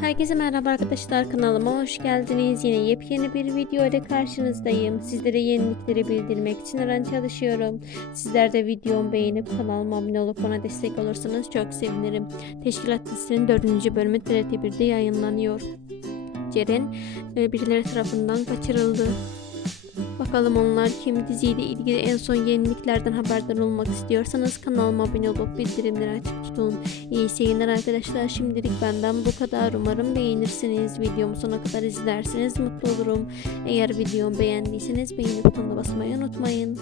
Herkese merhaba arkadaşlar kanalıma hoş geldiniz. Yine yepyeni bir video ile karşınızdayım. Sizlere yenilikleri bildirmek için her an çalışıyorum. Sizler de videomu beğenip kanalıma abone olup bana destek olursanız çok sevinirim. Teşkilat dizisinin 4. bölümü TRT1'de yayınlanıyor. Ceren e, birileri tarafından kaçırıldı. Bakalım onlar kim diziyle ilgili en son yeniliklerden haberdar olmak istiyorsanız kanalıma abone olup bildirimleri açık tutun. İyi seyirler arkadaşlar. Şimdilik benden bu kadar. Umarım beğenirsiniz. Videomu sona kadar izlerseniz mutlu olurum. Eğer videomu beğendiyseniz beğeni butonuna basmayı unutmayın.